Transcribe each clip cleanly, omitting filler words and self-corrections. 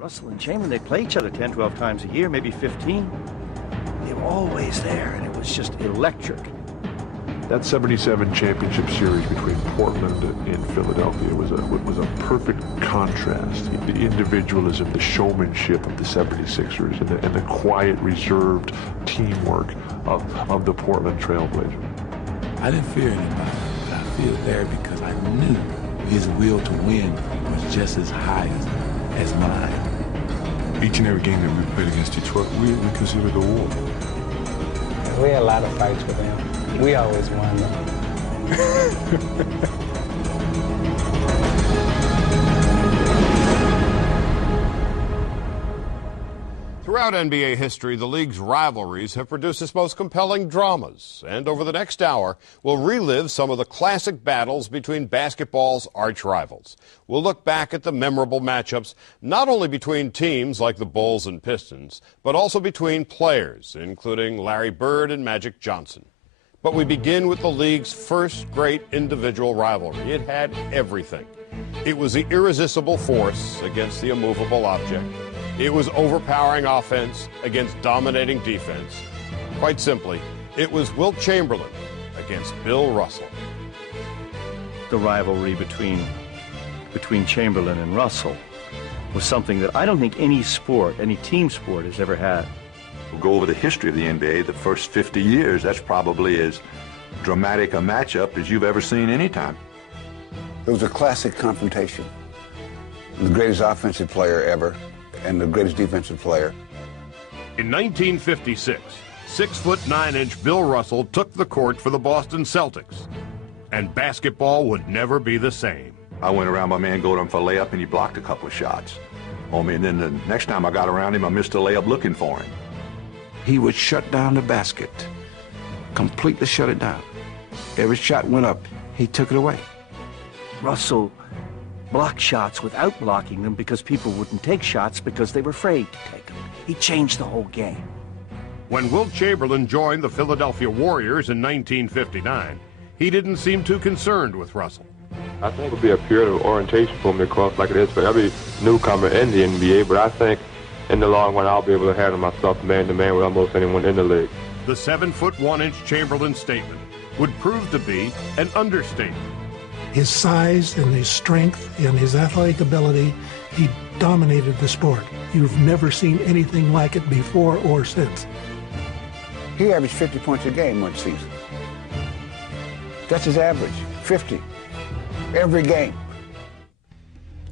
Russell and Chamberlain, they play each other 10, 12 times a year, maybe 15. They were always there, and it was just electric. That 77 championship series between Portland and Philadelphia was a perfect contrast. The individualism, the showmanship of the 76ers, and the quiet, reserved teamwork of the Portland Trailblazers. I didn't fear anybody, but I feared Larry because I knew his will to win was just as high as mine. Each and every game that we played against Detroit, we considered a war. We had a lot of fights with them. We always won them. Throughout NBA history, the league's rivalries have produced its most compelling dramas. And over the next hour, we'll relive some of the classic battles between basketball's arch rivals. We'll look back at the memorable matchups, not only between teams like the Bulls and Pistons, but also between players, including Larry Bird and Magic Johnson. But we begin with the league's first great individual rivalry. It had everything. It was the irresistible force against the immovable object. It was overpowering offense against dominating defense. Quite simply, it was Wilt Chamberlain against Bill Russell. The rivalry between Chamberlain and Russell was something that I don't think any sport, any team sport, has ever had. We'll go over the history of the NBA, the first 50 years. That's probably as dramatic a matchup as you've ever seen any time. It was a classic confrontation. The greatest offensive player ever and the greatest defensive player. In 1956, 6'9" Bill Russell took the court for the Boston Celtics, and basketball would never be the same. I went around my man, go to him for a layup, and he blocked a couple of shots on me. And then the next time I got around him, I missed a layup looking for him. He would shut down the basket, completely shut it down. Every shot went up, he took it away. Russell blocked shots without blocking them because people wouldn't take shots because they were afraid to take them. He changed the whole game. When Wilt Chamberlain joined the Philadelphia Warriors in 1959, he didn't seem too concerned with Russell. I think it would be a period of orientation for me, of course, like it is for every newcomer in the NBA, but I think in the long run I'll be able to handle myself man-to-man with almost anyone in the league. The 7'1" Chamberlain statement would prove to be an understatement. His size and his strength and his athletic ability, he dominated the sport. You've never seen anything like it before or since. He averaged 50 points a game one season. That's his average, 50, every game.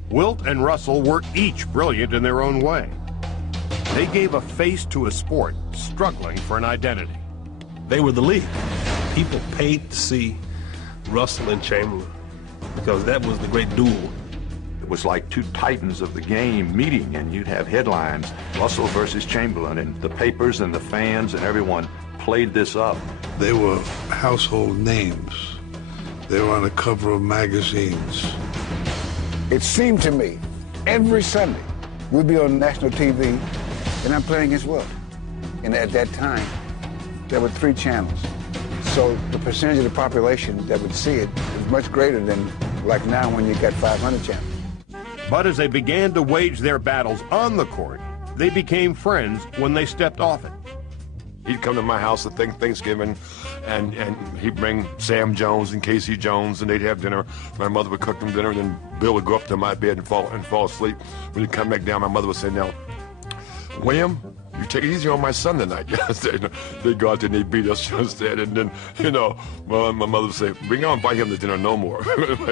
Wilt and Russell were each brilliant in their own way. They gave a face to a sport struggling for an identity. They were the league. People paid to see Russell and Chamberlain because that was the great duel. It was like two titans of the game meeting, and you'd have headlines, Russell versus Chamberlain, and the papers and the fans and everyone played this up. They were household names. They were on the cover of magazines. It seemed to me every Sunday we'd be on national TV and I'm playing against Wilt. And at that time, there were 3 channels. So the percentage of the population that would see it was much greater than like now when you got 500 channels. But as they began to wage their battles on the court, they became friends when they stepped off it. He'd come to my house at Thanksgiving, and he'd bring Sam Jones and Casey Jones, and they'd have dinner. My mother would cook them dinner, and then Bill would go up to my bed and fall asleep. When he'd come back down, my mother would say, "Now, William, you take it easy on my son tonight." They'd go out there and they'd beat us, and then, my mother would say, "Bring on, invite him to dinner, no more."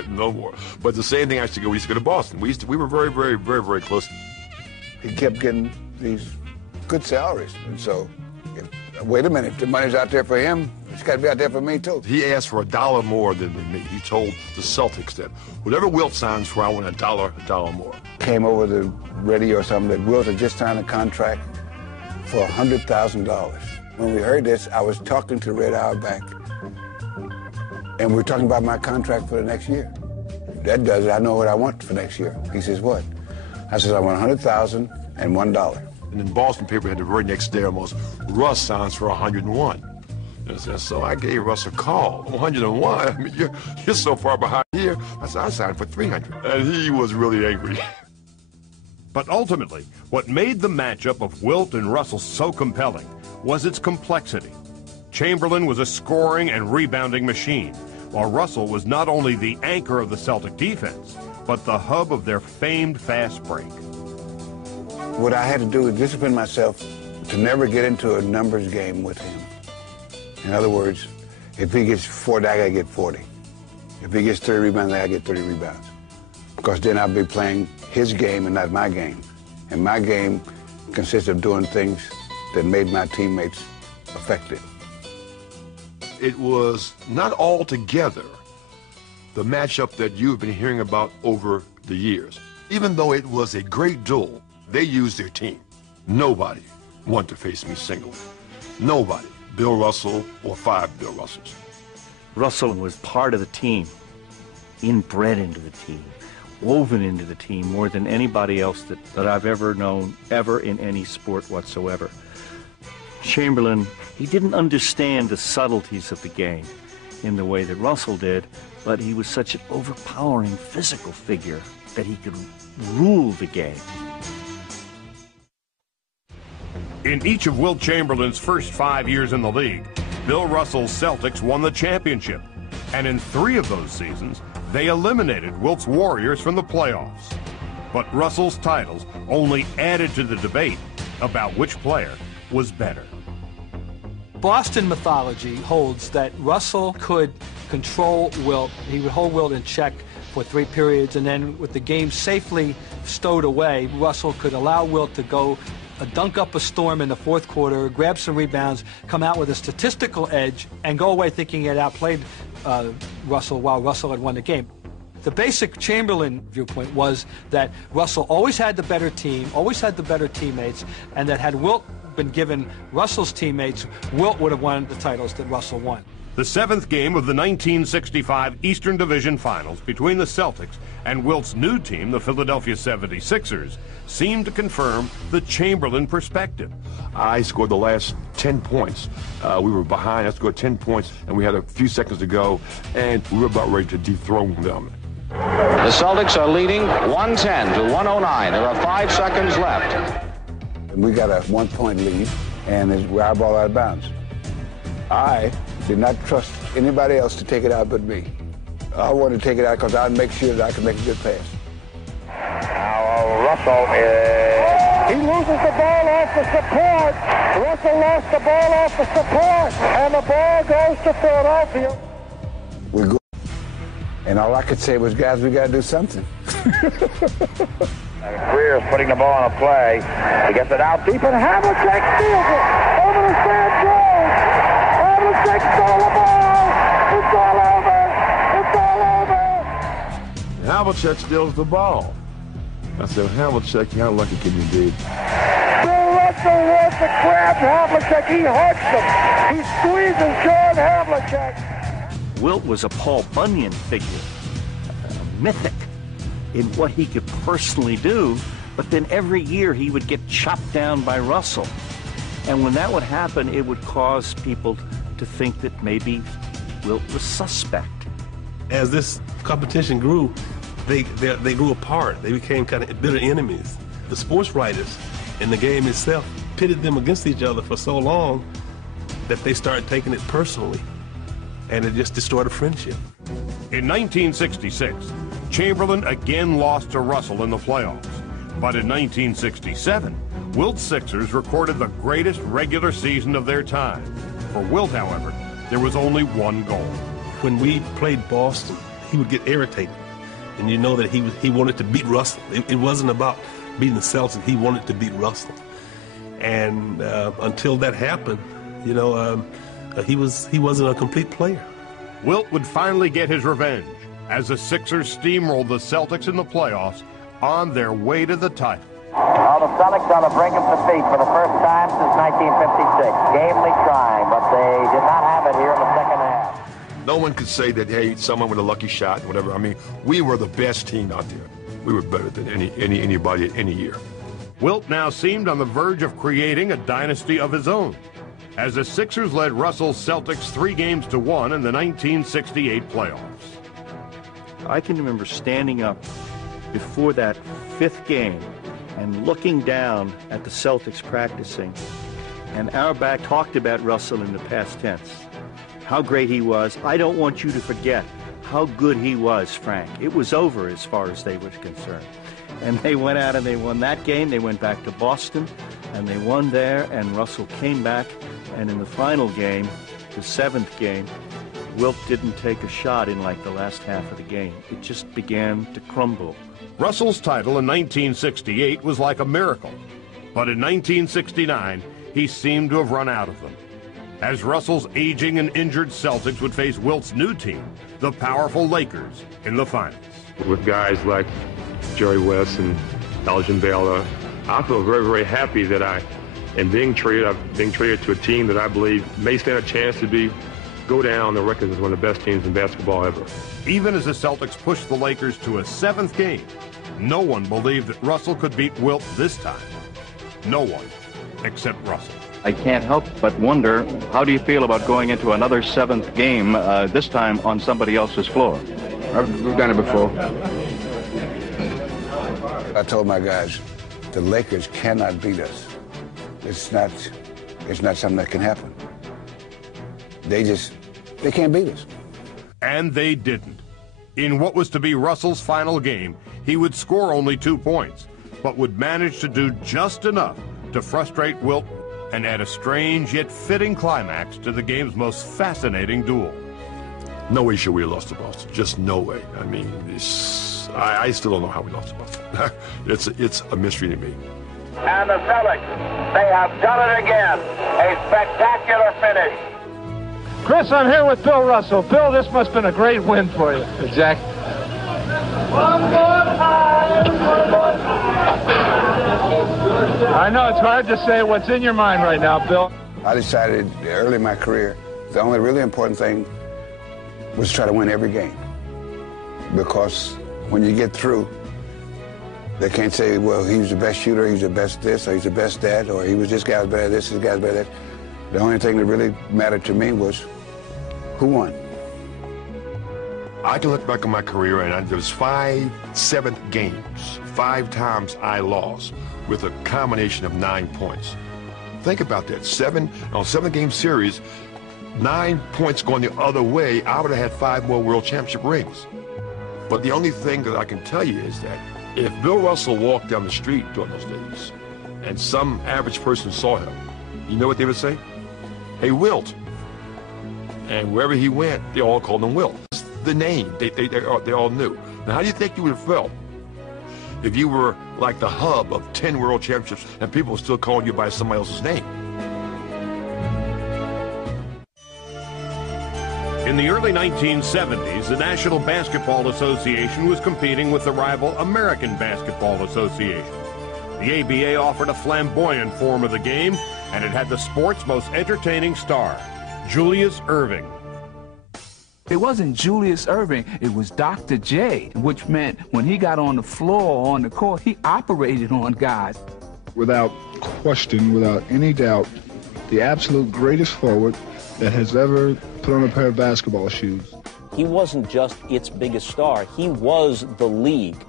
No more. But the same thing, we used to go to Boston. We were very, very, very, very close. He kept getting these good salaries, and so, wait a minute, if the money's out there for him, it's got to be out there for me too. He asked for $1 more than me. He told the Celtics that whatever Wilt signs for, I want $1 more. Came over the radio or something that Wilt had just signed a contract for $100,000. When we heard this, I was talking to Red Auerbach, and we were talking about my contract for the next year. That does it. I know what I want for next year. He says, "What?" I says, "I want $100,000 and $1." And then Boston paper had the very next day almost, Russ signs for 101. And so I gave Russ a call. 101? I mean, you're so far behind here. I said, I signed for 300. And he was really angry. But ultimately, what made the matchup of Wilt and Russell so compelling was its complexity. Chamberlain was a scoring and rebounding machine, while Russell was not only the anchor of the Celtic defense, but the hub of their famed fast break. What I had to do was discipline myself to never get into a numbers game with him. In other words, if he gets 40, I gotta get 40. If he gets 30 rebounds, I gotta get 30 rebounds. Because then I'll be playing his game and not my game. And my game consists of doing things that made my teammates effective. It was not altogether the matchup that you've been hearing about over the years. Even though it was a great duel, they used their team. Nobody wanted to face me single. Nobody. Bill Russell or 5 Bill Russells. Russell was part of the team, inbred into the team, woven into the team more than anybody else that I've ever known, ever in any sport whatsoever. Chamberlain, he didn't understand the subtleties of the game in the way that Russell did, but he was such an overpowering physical figure that he could rule the game. In each of Wilt Chamberlain's first 5 years in the league, Bill Russell's Celtics won the championship. And in 3 of those seasons, they eliminated Wilt's Warriors from the playoffs. But Russell's titles only added to the debate about which player was better. Boston mythology holds that Russell could control Wilt. He would hold Wilt in check for 3 periods, and then with the game safely stowed away, Russell could allow Wilt to go dunk up a storm in the 4th quarter, grab some rebounds, come out with a statistical edge, and go away thinking he had outplayed Russell while Russell had won the game. The basic Chamberlain viewpoint was that Russell always had the better team, always had the better teammates, and that had Wilt been given Russell's teammates, Wilt would have won the titles that Russell won. The 7th game of the 1965 Eastern Division Finals between the Celtics and Wilt's new team, the Philadelphia 76ers, seemed to confirm the Chamberlain perspective. I scored the last 10 points. We were behind. I scored 10 points, and we had a few seconds to go, and we were about ready to dethrone them. The Celtics are leading 110 to 109. There are 5 seconds left. We got a 1-point lead, and we eyeball out of bounds. I did not trust anybody else to take it out but me. I wanted to take it out because I'd make sure that I could make a good pass. Now Russell he loses the ball off the support. Russell lost the ball off the support, and the ball goes to Philadelphia. We go, and all I could say was, guys, we got to do something. Greer's putting the ball on a play. He gets it out deep, and Havlicek steals it over to Sam Jones. Havlicek stole the ball. It's all over. It's all over. Havlicek steals the ball. I said, Havlicek, how lucky can you be? Bill Russell wants to grab Havlicek. He hugs him. He squeezes John Havlicek. Wilt was a Paul Bunyan figure, mythic in what he could personally do, but then every year he would get chopped down by Russell. And when that would happen, it would cause people to think that maybe Wilt was suspect. As this competition grew, they grew apart. They became kind of bitter enemies. The sports writers in the game itself pitted them against each other for so long that they started taking it personally, and it just destroyed a friendship. In 1966, Chamberlain again lost to Russell in the playoffs. But in 1967, Wilt's Sixers recorded the greatest regular season of their time. For Wilt, however, there was only one goal. When we played Boston, he would get irritated. And you know that he wanted to beat Russell. It wasn't about beating the Celtics. He wanted to beat Russell. And until that happened, you know, he wasn't a complete player. Wilt would finally get his revenge as the Sixers steamrolled the Celtics in the playoffs on their way to the title. Well, the Celtics on the brink of defeat for the first time since 1956. Gamely trying, but they did not have it here in the second half. No one could say that, hey, someone with a lucky shot, whatever. I mean, we were the best team out there. We were better than anybody any year. Wilt now seemed on the verge of creating a dynasty of his own, as the Sixers led Russell's Celtics 3-1 in the 1968 playoffs. I can remember standing up before that 5th game and looking down at the Celtics practicing, and Auerbach talked about Russell in the past tense, how great he was. I don't want you to forget how good he was, Frank. It was over as far as they were concerned. And they went out and they won that game. They went back to Boston, and they won there, and Russell came back, and in the final game, the 7th game, Wilt didn't take a shot in like the last half of the game. It just began to crumble. Russell's title in 1968 was like a miracle, but in 1969, he seemed to have run out of them. As Russell's aging and injured Celtics would face Wilt's new team, the powerful Lakers, in the finals. With guys like Jerry West and Elgin Baylor, I feel very, very happy that I am being traded to a team that I believe may stand a chance to go down the record as one of the best teams in basketball ever. Even as the Celtics pushed the Lakers to a 7th game, no one believed that Russell could beat Wilt this time. No one except Russell. I can't help but wonder, how do you feel about going into another 7th game, this time on somebody else's floor? We've done it before. I told my guys, the Lakers cannot beat us. It's not something that can happen. They can't beat us. And they didn't. In what was to be Russell's final game, he would score only 2 points, but would manage to do just enough to frustrate Wilt and add a strange yet fitting climax to the game's most fascinating duel. No way should we have lost to Boston. Just no way. I mean, I still don't know how we lost to Boston. It's a mystery to me. And the Celtics, they have done it again. A spectacular finish. Chris, I'm here with Bill Russell. Bill, this must have been a great win for you. Jack. One more time. One more time. I know it's hard to say what's in your mind right now, Bill. I decided early in my career, the only really important thing was to try to win every game. Because when you get through, they can't say, well, he was the best shooter, he was the best this, or he's the best that, or he was this guy's better this guy's better that. The only thing that really mattered to me was who won. I can look back on my career, and there was 5 7th games. 5 times I lost with a combination of 9 points. Think about that. 7-game series, 9 points going the other way, I would have had 5 more World Championship rings. But the only thing that I can tell you is that if Bill Russell walked down the street during those days and some average person saw him, you know what they would say? Hey, Wilt. And wherever he went, they all called him Wilt. That's the name. They all knew. Now, how do you think you would have felt if you were like the hub of 10 World Championships and people were still calling you by somebody else's name? In the early 1970s, the National Basketball Association was competing with the rival American Basketball Association. The ABA offered a flamboyant form of the game, and it had the sport's most entertaining star, Julius Erving. It wasn't Julius Erving, it was Dr. J, which meant when he got on the floor, on the court, he operated on guys. Without question, without any doubt, the absolute greatest forward that has ever put on a pair of basketball shoes. He wasn't just its biggest star, he was the league.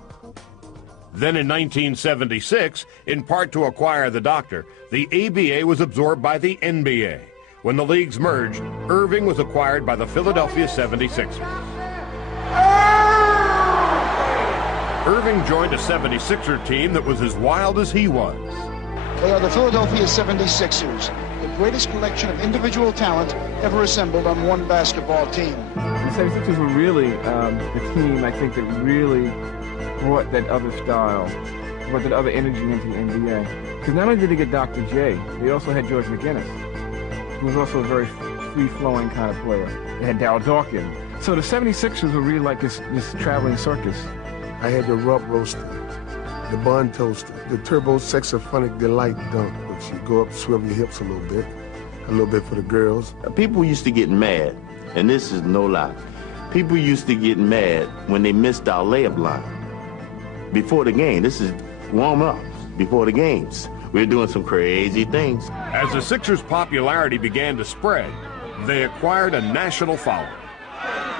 Then in 1976, in part to acquire the doctor, the ABA was absorbed by the NBA. When the leagues merged, Erving was acquired by the Philadelphia 76ers. Erving joined a 76er team that was as wild as he was. They are the Philadelphia 76ers, the greatest collection of individual talent ever assembled on one basketball team. The 76ers were really the team, I think, that really brought that other style, brought that other energy into the NBA. Because not only did they get Dr. J, they also had George McGinnis, who was also a very free-flowing kind of player. They had Darryl Dawkins. So the 76ers were really like this traveling circus. I had the rump roaster, the bun toaster, the turbo sexophonic delight dunk, which you go up, swivel your hips a little bit for the girls. People used to get mad, and this is no lie. People used to get mad when they missed our layup line. Before the game, this is warm-ups, before the games. We were doing some crazy things. As the Sixers' popularity began to spread, they acquired a national following.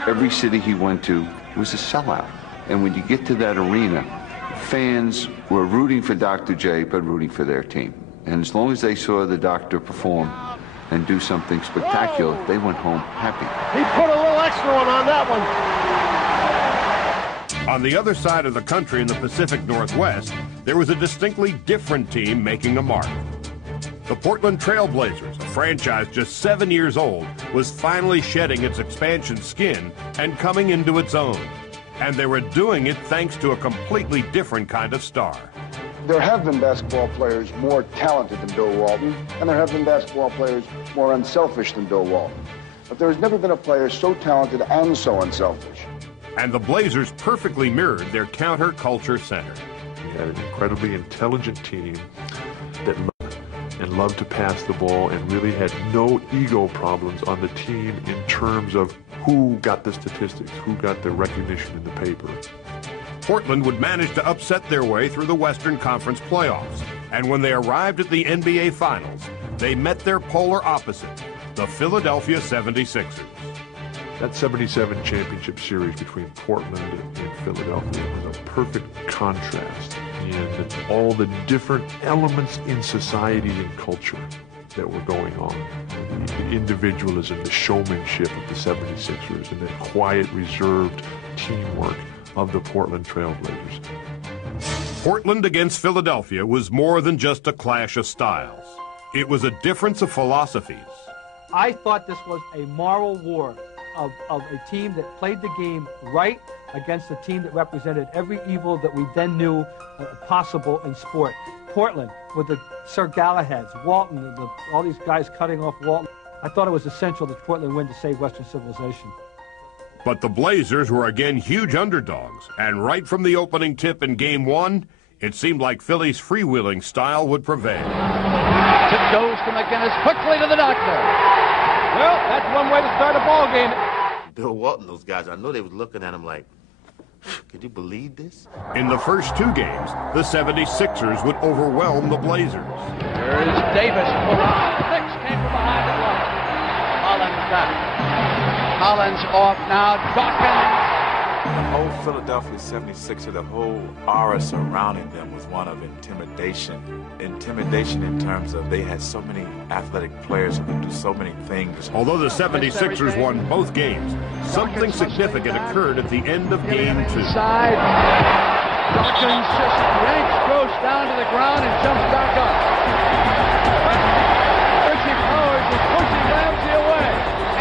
Every city he went to, it was a sellout. And when you get to that arena, fans were rooting for Dr. J, but rooting for their team. And as long as they saw the doctor perform and do something spectacular, they went home happy. He put a little extra one on that one. On the other side of the country in the Pacific Northwest, there was a distinctly different team making a mark. The Portland Trail Blazers, a franchise just 7 years old, was finally shedding its expansion skin and coming into its own. And they were doing it thanks to a completely different kind of star. There have been basketball players more talented than Bill Walton, and there have been basketball players more unselfish than Bill Walton. But there has never been a player so talented and so unselfish. And the Blazers perfectly mirrored their counter-culture center. We had an incredibly intelligent team that loved to pass the ball and really had no ego problems on the team in terms of who got the statistics, who got the recognition in the paper. Portland would manage to upset their way through the Western Conference playoffs, and when they arrived at the NBA Finals, they met their polar opposite, the Philadelphia 76ers. That 77 championship series between Portland and Philadelphia was a perfect contrast in all the different elements in society and culture that were going on. The individualism, the showmanship of the 76ers, and the quiet, reserved teamwork of the Portland Trail Blazers. Portland against Philadelphia was more than just a clash of styles. It was a difference of philosophies. I thought this was a moral war of a team that played the game right against a team that represented every evil that we then knew possible in sport. Portland, with the Sir Galahads, Walton, all these guys cutting off Walton. I thought it was essential that Portland win to save Western civilization. But the Blazers were again huge underdogs, and right from the opening tip in Game 1, it seemed like Philly's freewheeling style would prevail. Tip goes to McGinnis, quickly to the doctor. Well, that's one way to start a ball game. Bill Walton, those guys, I know they was looking at him like, could you believe this? In the first 2 games, the 76ers would overwhelm the Blazers. There is Davis. Six came from behind the block. Collins back. Collins off now. Dawkins. The whole Philadelphia 76ers, the whole aura surrounding them was one of intimidation. Intimidation in terms of they had so many athletic players who could do so many things. Although the 76ers won both games, something significant occurred at the end of Game 2. Inside. Dawkins just yanks Gross down to the ground and jumps back up. Richie Powers is pushing Ramsey away.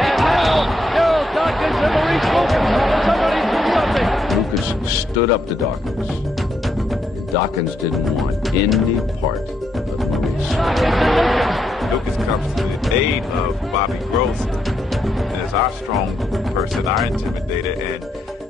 And now Daryl Dawkins and Maurice Lucas. Somebody do something. Lucas stood up to Dawkins. Dawkins didn't want any part of Maurice. Lucas comes to the aid of Bobby Gross as our strong person, our intimidator,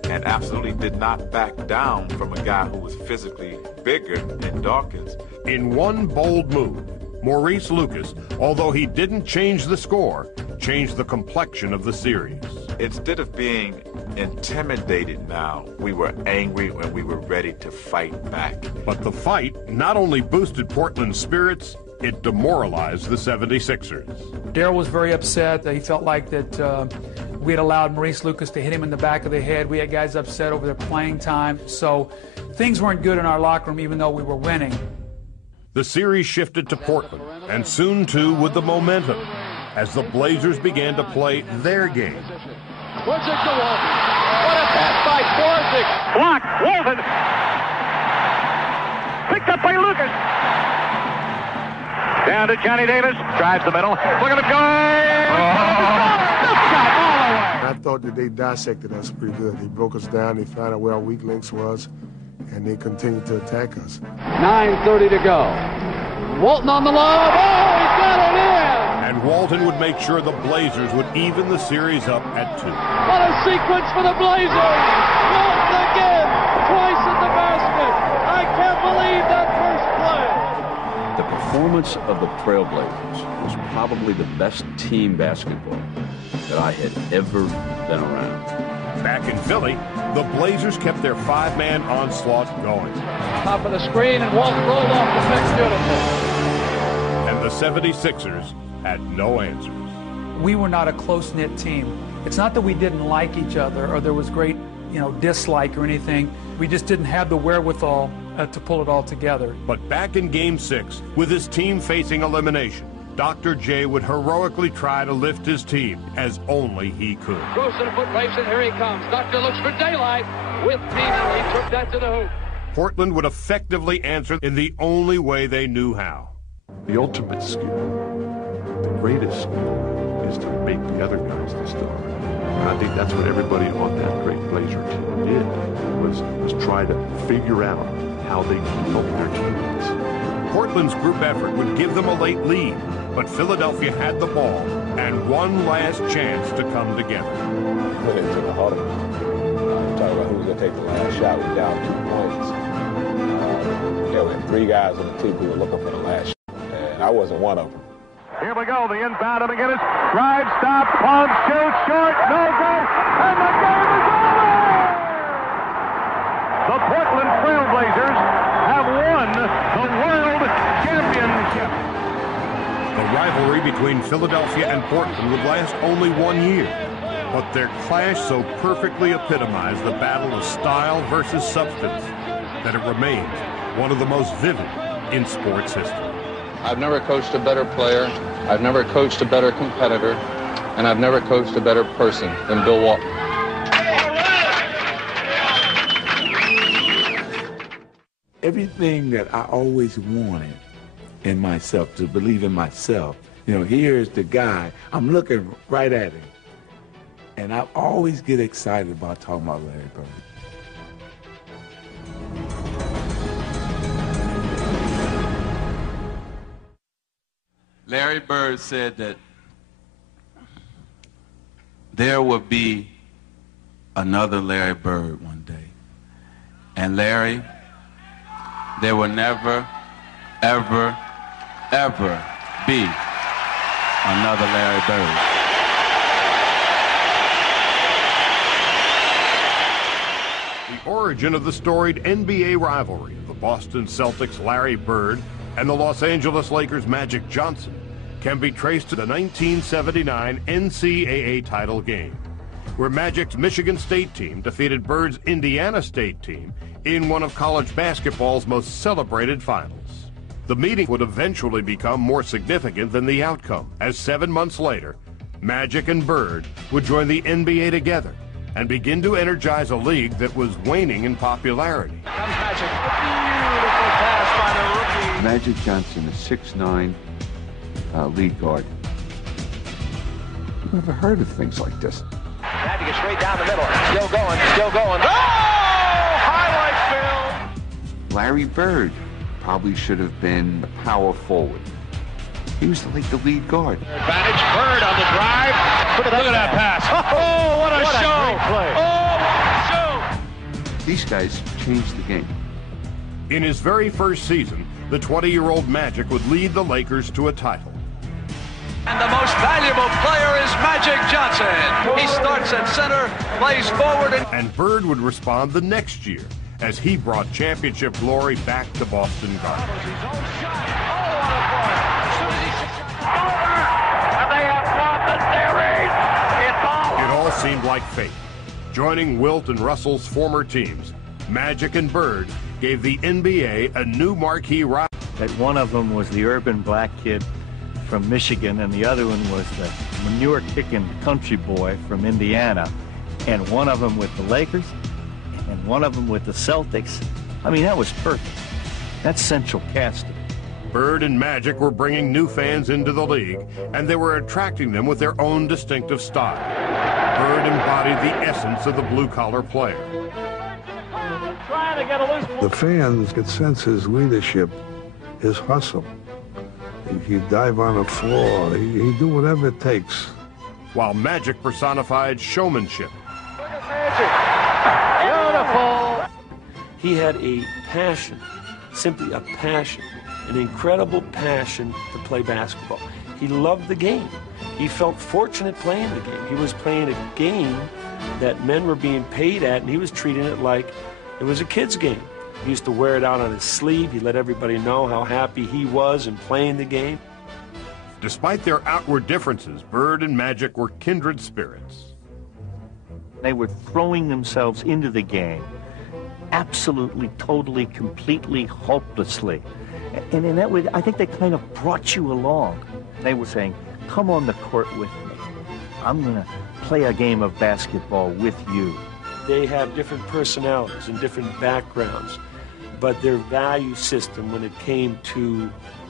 and absolutely did not back down from a guy who was physically bigger than Dawkins. In one bold move, Maurice Lucas, although he didn't change the score, changed the complexion of the series. Instead of being intimidated now, we were angry and we were ready to fight back. But the fight not only boosted Portland's spirits, it demoralized the 76ers. Daryl was very upset. He felt like that we had allowed Maurice Lucas to hit him in the back of the head. We had guys upset over their playing time. So things weren't good in our locker room, even though we were winning. The series shifted to Portland, and soon too would the momentum, as the Blazers began to play their game. What's it to Walton? What a pass by Borzik. Block, Walton. Picked up by Lucas. Down to Johnny Davis. Drives the middle. Look at the guy. I thought that they dissected us pretty good. They broke us down. They found out where our weak links was, and they continued to attack us. 9:30 to go. Walton on the lob. Oh, he's got it in. And Walton would make sure the Blazers would even the series up at 2. What a sequence for the Blazers! Walton again, twice in the basket. I can't believe that first play. The performance of the Trailblazers was probably the best team basketball that I had ever been around. Back in Philly, the Blazers kept their 5-man onslaught going. Top of the screen, and Walton rolled off the pick beautiful. And the 76ers had no answers. We were not a close-knit team. It's not that we didn't like each other or there was great dislike or anything. We just didn't have the wherewithal to pull it all together. But back in Game 6, with his team facing elimination, Dr. J would heroically try to lift his team as only he could. Gross in a foot race, and here he comes. Doctor looks for daylight with Tina. He took that to the hoop. Portland would effectively answer in the only way they knew how. The ultimate skill, the greatest skill, is to make the other guys the star. And I think that's what everybody on that great Blazer team did, was try to figure out how they could help their teammates. Portland's group effort would give them a late lead, but Philadelphia had the ball and one last chance to come together. Went into the huddle. Talking about who was going to take the last shot. We're down 2 points. We had 3 guys on the team who were looking for the last shot, and I wasn't one of them. Here we go, the inbound of McGinnis. Drive, stop, pump, shoot, short, no good, and the game is over! The Portland Trailblazers have won the World Championship. The rivalry between Philadelphia and Portland would last only 1 year, but their clash so perfectly epitomized the battle of style versus substance that it remains one of the most vivid in sports history. I've never coached a better player, I've never coached a better competitor, and I've never coached a better person than Bill Walton. Everything that I always wanted in myself, to believe in myself, here's the guy, I'm looking right at him. And I always get excited about talking about Larry Bird. Larry Bird said that there will be another Larry Bird one day. And Larry, there will never, ever, ever be another Larry Bird. The origin of the storied NBA rivalry of the Boston Celtics' Larry Bird and the Los Angeles Lakers' Magic Johnson can be traced to the 1979 NCAA title game, where Magic's Michigan State team defeated Bird's Indiana State team in one of college basketball's most celebrated finals. The meeting would eventually become more significant than the outcome, as 7 months later, Magic and Bird would join the NBA together and begin to energize a league that was waning in popularity. Comes Magic. A beautiful pass by the rookie. Magic Johnson, a 6'9" lead guard. I've never heard of things like this. Magic is straight down the middle. Still going, still going. Oh! Highlight film! Larry Bird probably should have been a power forward. He was like the lead guard. Advantage, Bird on the drive. Look at that pass. Oh, what a show! Oh, what a show! These guys changed the game. In his very first season, the 20-year-old Magic would lead the Lakers to a title. And the most valuable player is Magic Johnson. He starts at center, plays forward, and Bird would respond the next year as he brought championship glory back to Boston Garden. It all seemed like fate. Joining Wilt and Russell's former teams, Magic and Bird gave the NBA a new marquee rival. That one of them was the urban black kid from Michigan, and the other one was the manure-kicking country boy from Indiana, and one of them with the Lakers, and one of them with the Celtics. I mean, that was perfect. That's central casting. Bird and Magic were bringing new fans into the league, and they were attracting them with their own distinctive style. Bird embodied the essence of the blue-collar player. The fans could sense his leadership, his hustle. He'd dive on the floor. He'd do whatever it takes. While Magic personified showmanship. Beautiful! He had a passion, simply a passion, an incredible passion to play basketball. He loved the game. He felt fortunate playing the game. He was playing a game that men were being paid at, and he was treating it like it was a kid's game. He used to wear it out on his sleeve. He let everybody know how happy he was in playing the game. Despite their outward differences, Bird and Magic were kindred spirits. They were throwing themselves into the game absolutely, totally, completely, hopelessly. And in that way, I think they kind of brought you along. They were saying, come on the court with me. I'm going to play a game of basketball with you. They have different personalities and different backgrounds, but their value system when it came to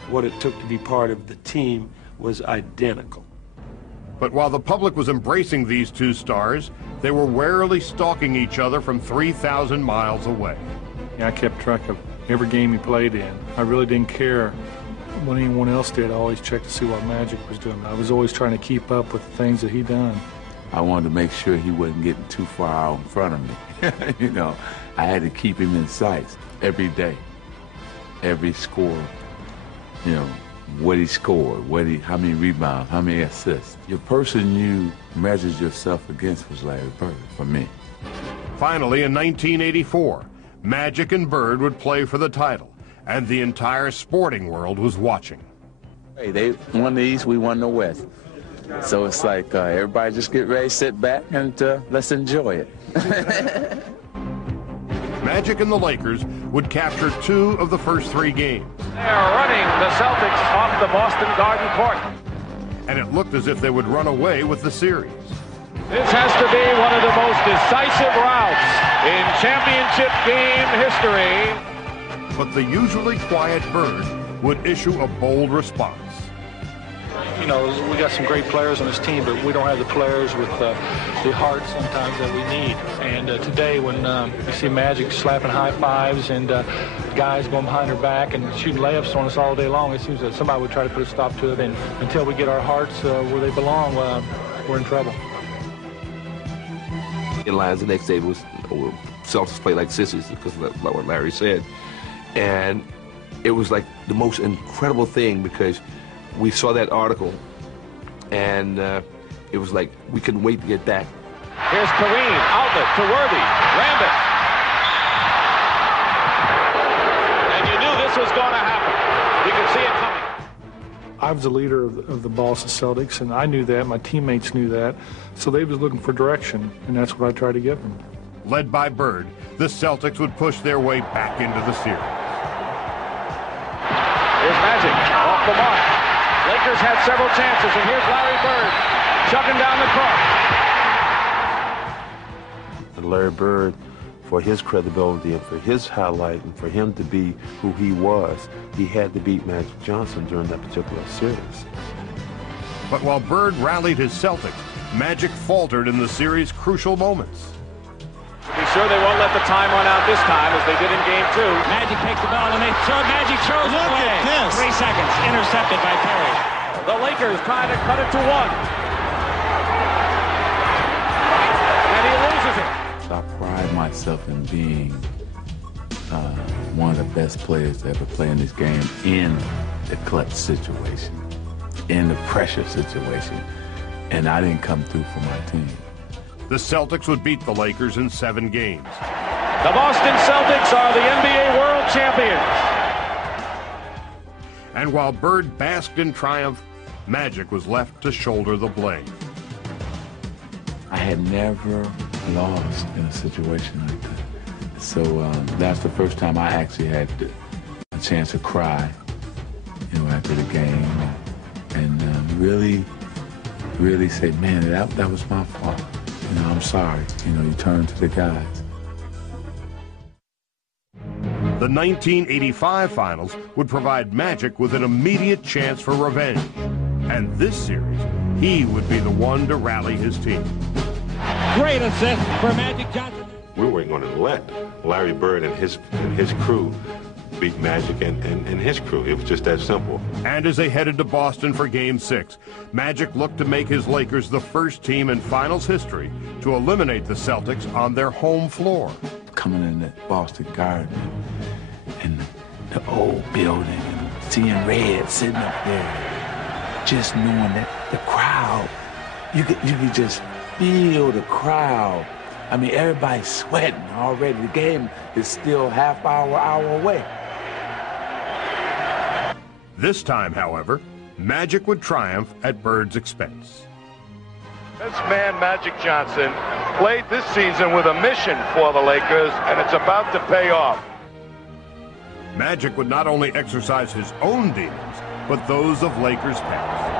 what it took to be part of the team was identical. But while the public was embracing these two stars, they were warily stalking each other from 3,000 miles away. I kept track of every game he played in. I really didn't care what anyone else did. I always checked to see what Magic was doing. I was always trying to keep up with the things that he done. I wanted to make sure he wasn't getting too far out in front of me. You know, I had to keep him in sight every day, every score, you know, what he scored, how many rebounds, how many assists. The person you measured yourself against was Larry Bird, for me. Finally, in 1984, Magic and Bird would play for the title, and the entire sporting world was watching. Hey, they won the East, we won the West. So it's like everybody just get ready, sit back, and let's enjoy it. Magic and the Lakers would capture 2 of the first 3 games. They're running the Celtics off the Boston Garden court. And it looked as if they would run away with the series. This has to be one of the most decisive routes in championship game history. But the usually quiet Bird would issue a bold response. You know, we got some great players on this team, but we don't have the players with the heart sometimes that we need. And today, when you see Magic slapping high fives and guys going behind their back and shooting layups on us all day long, it seems that somebody would try to put a stop to it. And until we get our hearts where they belong, we're in trouble. In lines the next day was Celtics play like sissies, because like what Larry said. And it was like the most incredible thing, because we saw that article, and it was like we couldn't wait to get back. Here's Kareem, outlet to Worthy, Rambit. And you knew this was going to happen. You could see it coming. I was the leader of the Boston Celtics, and I knew that. My teammates knew that. So they was looking for direction, and that's what I tried to give them. Led by Bird, the Celtics would push their way back into the series. Here's Magic, off the mark. Lakers had several chances, and here's Larry Bird chucking down the court. And Larry Bird, for his credibility and for his highlight and for him to be who he was, he had to beat Magic Johnson during that particular series. But while Bird rallied his Celtics, Magic faltered in the series' crucial moments. Be sure they won't let the time run out this time, as they did in Game 2. Magic takes the ball, and Magic throws it away. 3 seconds, intercepted by Perry. The Lakers trying to cut it to 1. And he loses it. I pride myself in being one of the best players to ever play in this game in the clutch situation, in the pressure situation, and I didn't come through for my team. The Celtics would beat the Lakers in 7 games. The Boston Celtics are the NBA World Champions. And while Bird basked in triumph, Magic was left to shoulder the blame. I had never lost in a situation like that. So that's the first time I actually had a chance to cry, you know, after the game, and really say, man, that was my fault. You know, I'm sorry. You know, you turn to the guys. The 1985 finals would provide Magic with an immediate chance for revenge. And this series, he would be the one to rally his team. Great assist for Magic Johnson. We weren't going to let Larry Bird and his crew beat Magic and his crew. It was just that simple. And as they headed to Boston for Game 6, Magic looked to make his Lakers the first team in finals history to eliminate the Celtics on their home floor. Coming in the Boston Garden and the old building and seeing Red sitting up there, just knowing that the crowd, you could just feel the crowd. I mean, everybody's sweating already. The game is still half hour away. This time, however, Magic would triumph at Bird's expense. This man, Magic Johnson, played this season with a mission for the Lakers, and it's about to pay off. Magic would not only exercise his own demons, but those of Lakers past.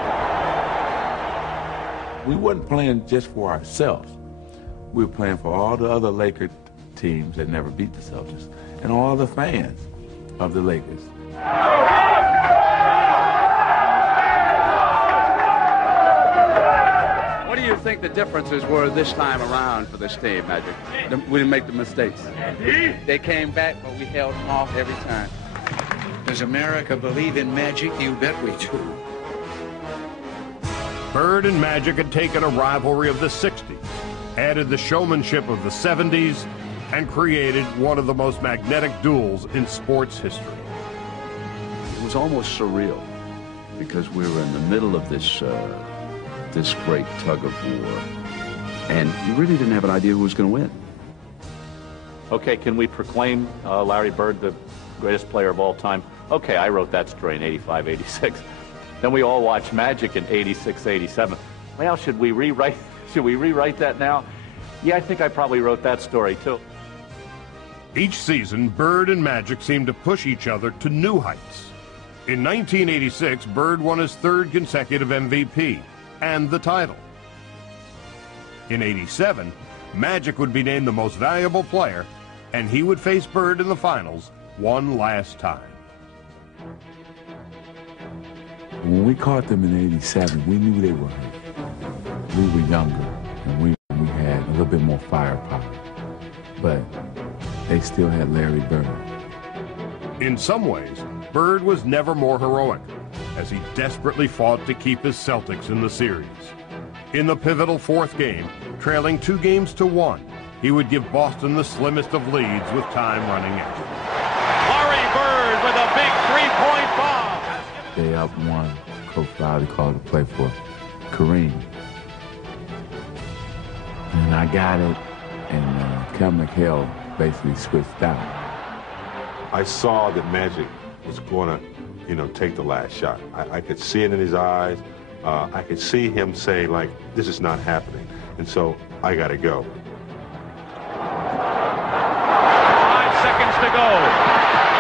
We wasn't playing just for ourselves. We were playing for all the other Laker teams that never beat the Celtics, and all the fans of the Lakers. What do you think the differences were this time around for this team, Magic? We didn't make the mistakes. They came back, but we held them off every time. Does America believe in magic? You bet we do. Bird and Magic had taken a rivalry of the 60s, added the showmanship of the 70s, and created one of the most magnetic duels in sports history. It was almost surreal because we were in the middle of this great tug of war, and you really didn't have an idea who was going to win. Okay, can we proclaim Larry Bird the greatest player of all time? Okay, I wrote that story in 85, 86. Then we all watched Magic in 86, 87. Well, should we rewrite that now? Yeah, I think I probably wrote that story too. Each season, Bird and Magic seemed to push each other to new heights. In 1986, Bird won his third consecutive MVP and the title. In 87, Magic would be named the most valuable player, and he would face Bird in the finals one last time. When we caught them in 87, we knew they were hurt. We were younger, and we had a little bit more firepower. But they still had Larry Bird. In some ways, Bird was never more heroic, as he desperately fought to keep his Celtics in the series. In the pivotal fourth game, trailing 2-1, he would give Boston the slimmest of leads with time running out. Larry Bird with a big three-point bomb. They up one. Coach Riley called to play for Kareem. And I got it, and Kevin McHale basically switched out. I saw that Magic was going to, take the last shot. I could see it in his eyes. I could see him saying, like, this is not happening. And so I got to go. 5 seconds to go.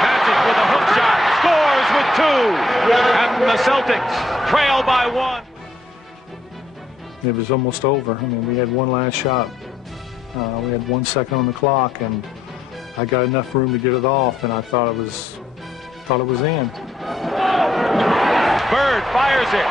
Magic with a hook shot. Scores with 2. And the Celtics trail by 1. It was almost over. I mean, we had one last shot. We had 1 second on the clock, and I got enough room to get it off, and I thought it was in. Bird fires it,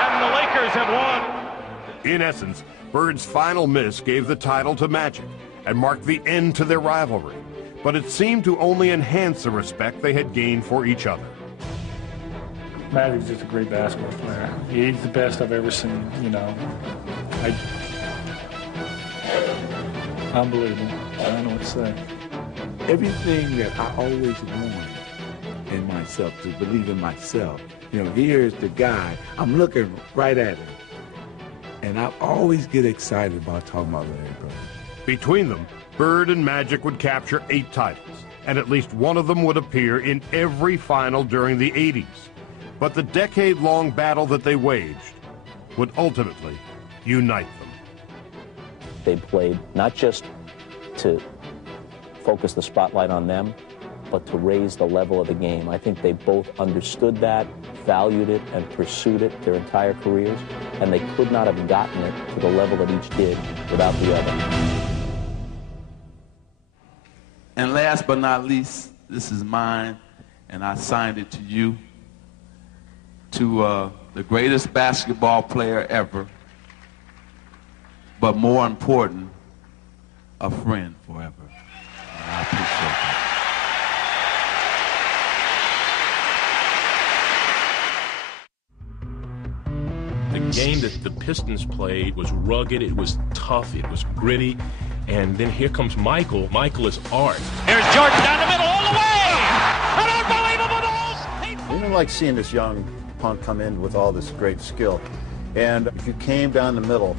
and the Lakers have won. In essence, Bird's final miss gave the title to Magic and marked the end to their rivalry, but it seemed to only enhance the respect they had gained for each other. Magic's just a great basketball player. He's the best I've ever seen, Unbelievable. I don't know what to say. Everything that I always wanted in myself, to believe in myself, here's the guy, I'm looking right at him. And I always get excited about talking about Larry Bird. Between them, Bird and Magic would capture 8 titles, and at least one of them would appear in every final during the 80s. But the decade-long battle that they waged would ultimately unite them. They played not just to focus the spotlight on them, but to raise the level of the game. I think they both understood that, valued it, and pursued it their entire careers, and they could not have gotten it to the level that each did without the other. And last but not least, this is mine, and I signed it to you, to the greatest basketball player ever, but more important, a friend forever. And I appreciate that. The game that the Pistons played was rugged, it was tough, it was gritty, and then here comes Michael. Michael is art. Here's Jordan down the middle, all the way! An unbelievable goal! I didn't like seeing this young punk come in with all this great skill. And if you came down the middle,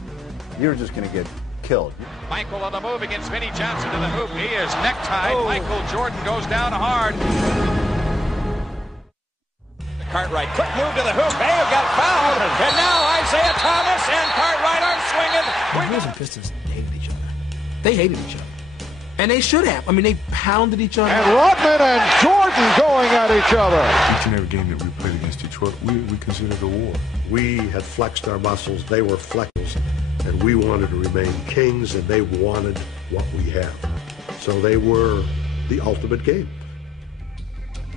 you were just going to get killed. Michael on the move against Vinnie Johnson to the hoop. He is necktied. Michael Jordan goes down hard. The Cartwright, quick move to the hoop. Mayo got fouled, and now Isaiah Thomas and Cartwright are swinging. The Bulls and Pistons hated each other. They hated each other. And they should have. I mean, they pounded each other. And Rodman and Jordan going at each other. Each and every game that we played against Detroit, we considered a war. We had flexed our muscles. They were flexed. And we wanted to remain kings, and they wanted what we have. So they were the ultimate game.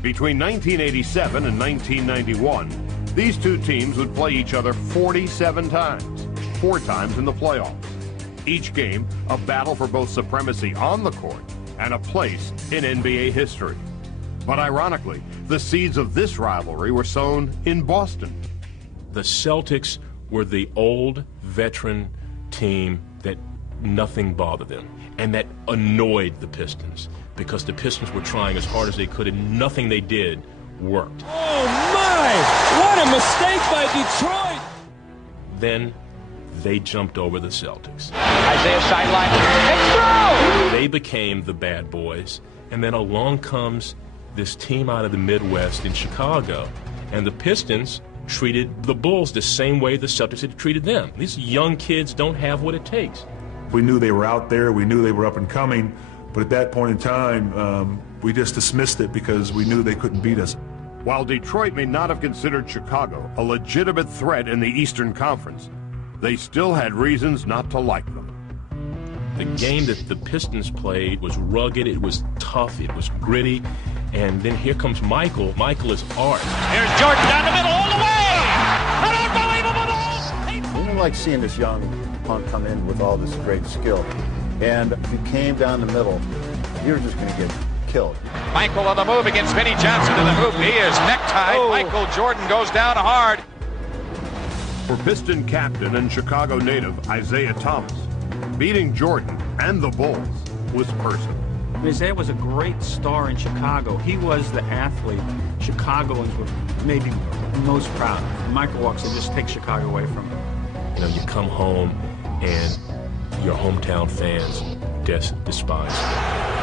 Between 1987 and 1991, these two teams would play each other 47 times, 4 times in the playoffs. Each game, a battle for both supremacy on the court and a place in NBA history. But ironically, the seeds of this rivalry were sown in Boston. The Celtics were the old veteran team that nothing bothered them and that annoyed the Pistons because the Pistons were trying as hard as they could and nothing they did worked. Oh my! What a mistake by Detroit! Then they jumped over the Celtics. Isaiah sideline. It's through! They became the bad boys, and then along comes this team out of the Midwest in Chicago, and the Pistons treated the Bulls the same way the Celtics had treated them. These young kids don't have what it takes. We knew they were out there. We knew they were up and coming. But at that point in time, we just dismissed it because we knew they couldn't beat us. While Detroit may not have considered Chicago a legitimate threat in the Eastern Conference, they still had reasons not to like them. The game that the Pistons played was rugged, it was tough, it was gritty, and then here comes Michael. Michael is art. Here's Jordan down the middle all the way! An unbelievable ball! We didn't like seeing this young punk come in with all this great skill. And if you came down the middle, you were just going to get killed. Michael on the move against Vinnie Johnson to the hoop. He is necktied. Oh. Michael Jordan goes down hard. For Piston captain and Chicago native Isaiah Thomas, beating Jordan and the Bulls was personal. Isaiah was a great star in Chicago. He was the athlete Chicagoans were maybe most proud of. Michael walks and just takes Chicago away from him. You know, you come home and your hometown fans despise you.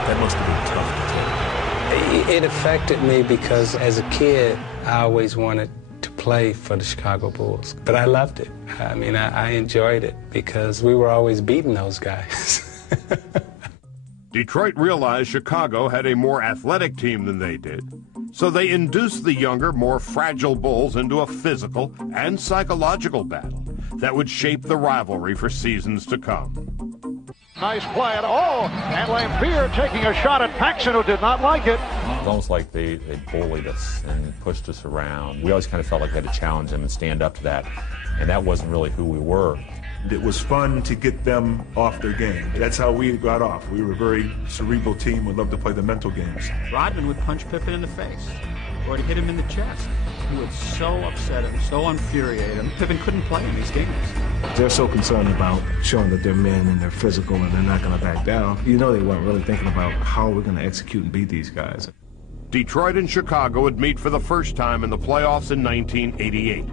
That must have been tough to take. It affected me because as a kid, I always wanted to play for the Chicago Bulls. But I loved it. I mean, I enjoyed it because we were always beating those guys. Detroit realized Chicago had a more athletic team than they did, so they induced the younger, more fragile Bulls into a physical and psychological battle that would shape the rivalry for seasons to come. Nice play. And Laimbeer taking a shot at Paxson, who did not like it. It was almost like they bullied us and pushed us around. We always kind of felt like we had to challenge them and stand up to that, and that wasn't really who we were. It was fun to get them off their game. That's how we got off. We were a very cerebral team. We loved to play the mental games. Rodman would punch Pippen in the face or to hit him in the chest. He would so upset him, so infuriate him. Pippen couldn't play in these games. They're so concerned about showing that they're men and they're physical and they're not going to back down. You know, they weren't really thinking about how we're going to execute and beat these guys. Detroit and Chicago would meet for the first time in the playoffs in 1988.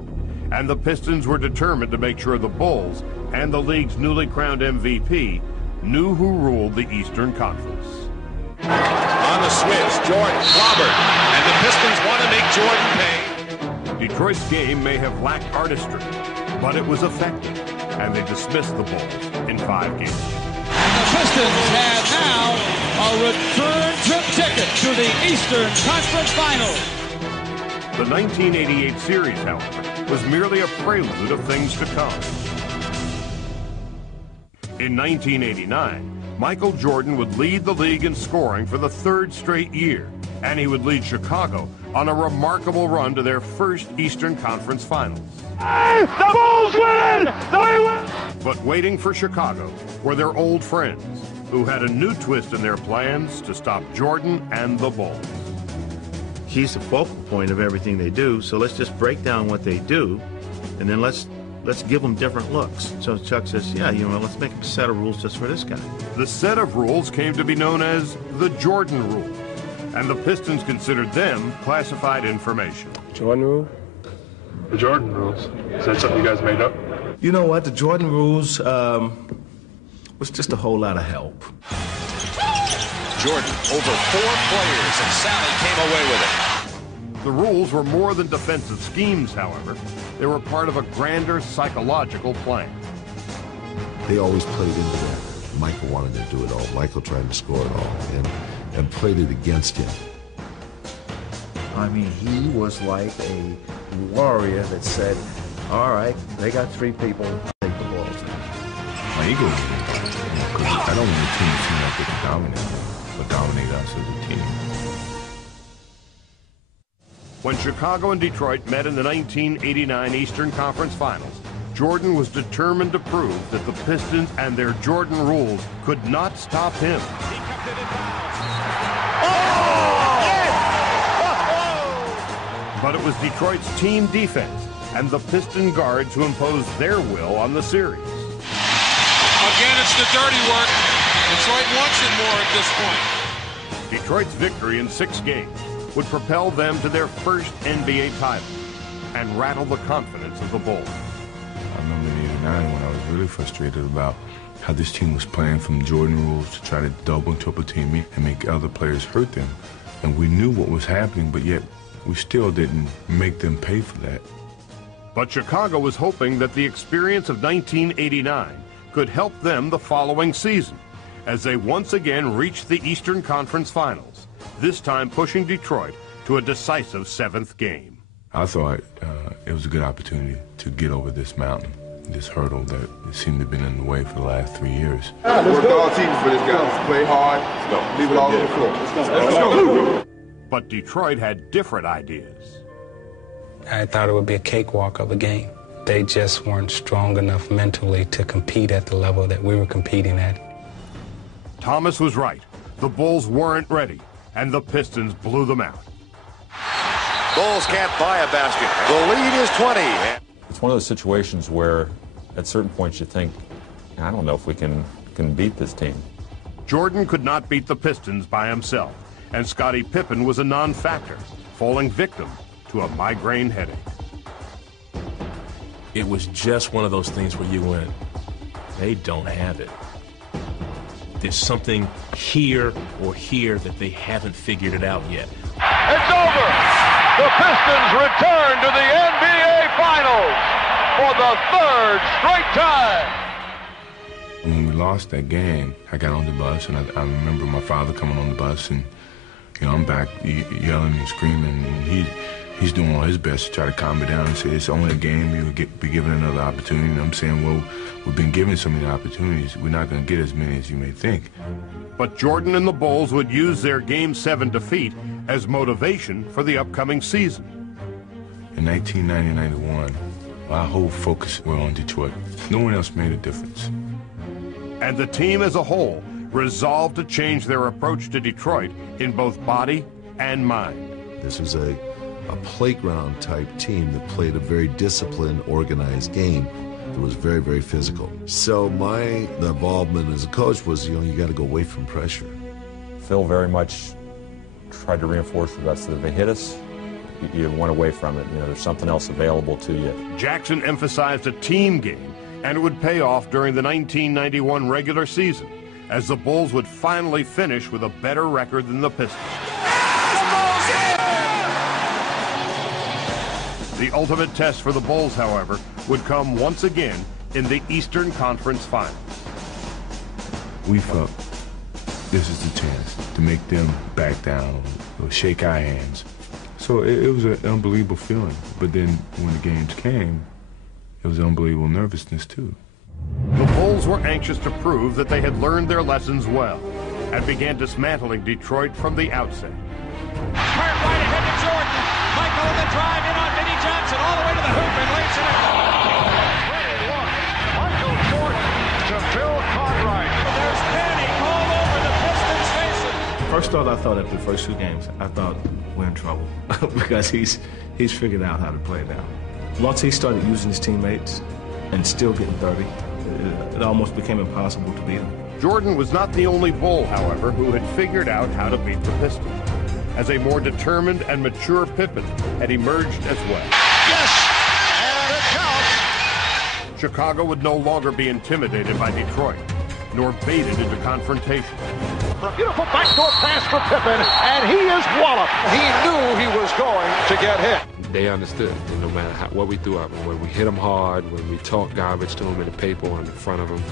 And the Pistons were determined to make sure the Bulls and the league's newly crowned MVP knew who ruled the Eastern Conference. On the switch, Jordan clobbered, and the Pistons want to make Jordan pay. Detroit's game may have lacked artistry, but it was effective, and they dismissed the Bulls in 5 games. And the Pistons have now a return trip ticket to the Eastern Conference Finals. The 1988 series, however, was merely a prelude of things to come. In 1989, Michael Jordan would lead the league in scoring for the 3rd straight year, and he would lead Chicago on a remarkable run to their first Eastern Conference Finals. Hey, the Bulls win! They win! But waiting for Chicago were their old friends, who had a new twist in their plans to stop Jordan and the Bulls. He's the focal point of everything they do, so let's just break down what they do, and then let's give them different looks. So Chuck says, yeah, let's make a set of rules just for this guy. The set of rules came to be known as the Jordan Rule, and the Pistons considered them classified information. Jordan Rule? The Jordan rules. Is that something you guys made up? You know what? The Jordan Rules was just a whole lot of help. Jordan over 4 players, and Sally came away with it. The rules were more than defensive schemes, however. They were part of a grander psychological plan. They always played into that. Michael wanted to do it all. Michael tried to score it all and played it against him. I mean, he was like a warrior that said, all right, they got three people, take the ball. My ego is big, because I don't want the team to seem like they can dominate us as a team. When Chicago and Detroit met in the 1989 Eastern Conference Finals, Jordan was determined to prove that the Pistons and their Jordan rules could not stop him. But it was Detroit's team defense and the Piston guards who imposed their will on the series. Again, it's the dirty work. Detroit wants it more at this point. Detroit's victory in 6 games would propel them to their first NBA title and rattle the confidence of the Bulls. I remember in '89 when I was really frustrated about how this team was playing from Jordan rules to try to double and triple team me and make other players hurt them. And we knew what was happening, but yet we still didn't make them pay for that. But Chicago was hoping that the experience of 1989 could help them the following season as they once again reached the Eastern Conference Finals, this time pushing Detroit to a decisive 7th game. I thought it was a good opportunity to get over this mountain, this hurdle that seemed to have been in the way for the last 3 years. Work all season for this guy. Play hard. Leave it all on the floor. Let's go. But Detroit had different ideas. I thought it would be a cakewalk of a game. They just weren't strong enough mentally to compete at the level that we were competing at. Thomas was right. The Bulls weren't ready, and the Pistons blew them out. Bulls can't buy a basket. The lead is 20. It's one of those situations where at certain points you think, I don't know if we can beat this team. Jordan could not beat the Pistons by himself, and Scottie Pippen was a non-factor, falling victim to a migraine headache. It was just one of those things where you went, they don't have it. There's something here or here that they haven't figured it out yet. It's over. The Pistons return to the NBA Finals for the 3rd straight time. When we lost that game, I got on the bus, and I remember my father coming on the bus, and I'm back yelling and screaming, and he's doing all his best to try to calm me down and say, it's only a game, you'll be given another opportunity. And I'm saying, well, we've been given so many opportunities, we're not going to get as many as you may think. But Jordan and the Bulls would use their Game 7 defeat as motivation for the upcoming season. In 1990-91, our whole focus was on Detroit. No one else made a difference. And the team as a whole resolved to change their approach to Detroit in both body and mind. This was a playground type team that played a very disciplined, organized game that was very, very physical. So the involvement as a coach was, you got to go away from pressure. Phil very much tried to reinforce with us that if they hit us, you went away from it. There's something else available to you. Jackson emphasized a team game, and it would pay off during the 1991 regular season, as the Bulls would finally finish with a better record than the Pistons. The ultimate test for the Bulls, however, would come once again in the Eastern Conference Finals. We felt this is the chance to make them back down or shake our hands. So it was an unbelievable feeling. But then when the games came, it was unbelievable nervousness too. The Bulls were anxious to prove that they had learned their lessons well and began dismantling Detroit from the outset. Hart right ahead to Jordan. Michael with the drive in on Vinnie Johnson all the way to the hoop and lays it in. Michael Jordan to Bill Cartwright. There's panic all over the Pistons' faces. First thought I thought after the first 2 games, I thought we're in trouble because he's figured out how to play now. Once he started using his teammates and still getting 30, it almost became impossible to beat him. Jordan was not the only Bull, however, who had figured out how to beat the Pistons, as a more determined and mature Pippen had emerged as well. Yes! And it counts! Chicago would no longer be intimidated by Detroit, nor baited into confrontation. A beautiful backdoor pass for Pippen, and he is walloped. He knew he was going to get hit. They understood, and no matter what we threw at them, when we hit them hard, when we talked garbage to them in the paper or in front of them,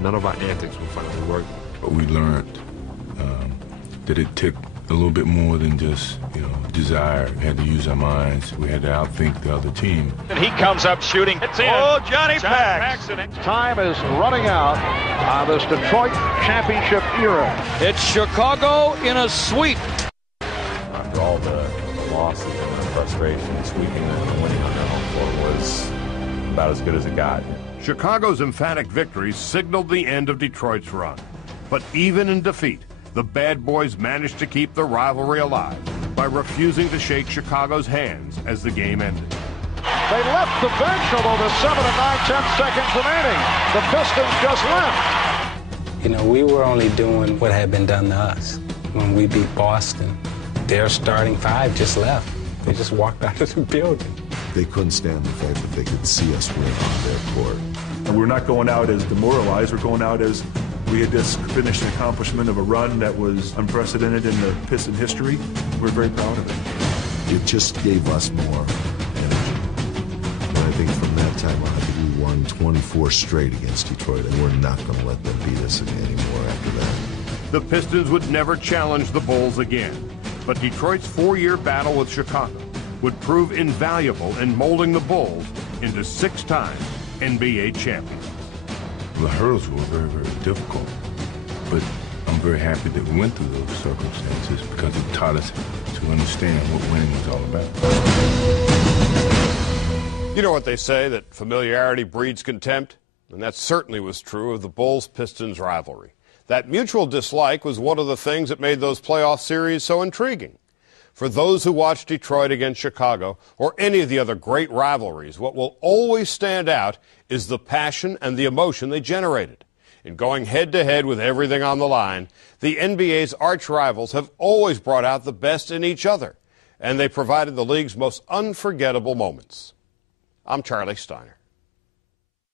none of our antics were finally working. We learned that it took a little bit more than just, desire. We had to use our minds. We had to outthink the other team. And he comes up shooting. It's in. Oh, Johnny Paxson. Time is running out on this Detroit championship era. It's Chicago in a sweep. After all the losses and the frustration, sweeping and winning on their home floor was about as good as it got. Chicago's emphatic victory signaled the end of Detroit's run. But even in defeat, the Bad Boys managed to keep the rivalry alive by refusing to shake Chicago's hands as the game ended. They left the bench, although there's 7 and 9, 10 seconds remaining. The Pistons just left. We were only doing what had been done to us. When we beat Boston, their starting 5 just left. They just walked out of the building. They couldn't stand the fact that they could see us win on their court. And we're not going out as demoralized. We're going out as we had just finished an accomplishment of a run that was unprecedented in the Piston history. We're very proud of it. It just gave us more energy. And I think from that time on, I think we won 24 straight against Detroit, and we're not going to let them beat us anymore after that. The Pistons would never challenge the Bulls again, but Detroit's 4-year battle with Chicago would prove invaluable in molding the Bulls into 6-time NBA champions. The hurdles were very, very difficult, but I'm very happy that we went through those circumstances because it taught us to understand what winning was all about. You know what they say, that familiarity breeds contempt? And that certainly was true of the Bulls-Pistons rivalry. That mutual dislike was one of the things that made those playoff series so intriguing. For those who watched Detroit against Chicago, or any of the other great rivalries, what will always stand out is the passion and the emotion they generated. In going head-to-head with everything on the line, the NBA's arch rivals have always brought out the best in each other, and they provided the league's most unforgettable moments. I'm Charlie Steiner.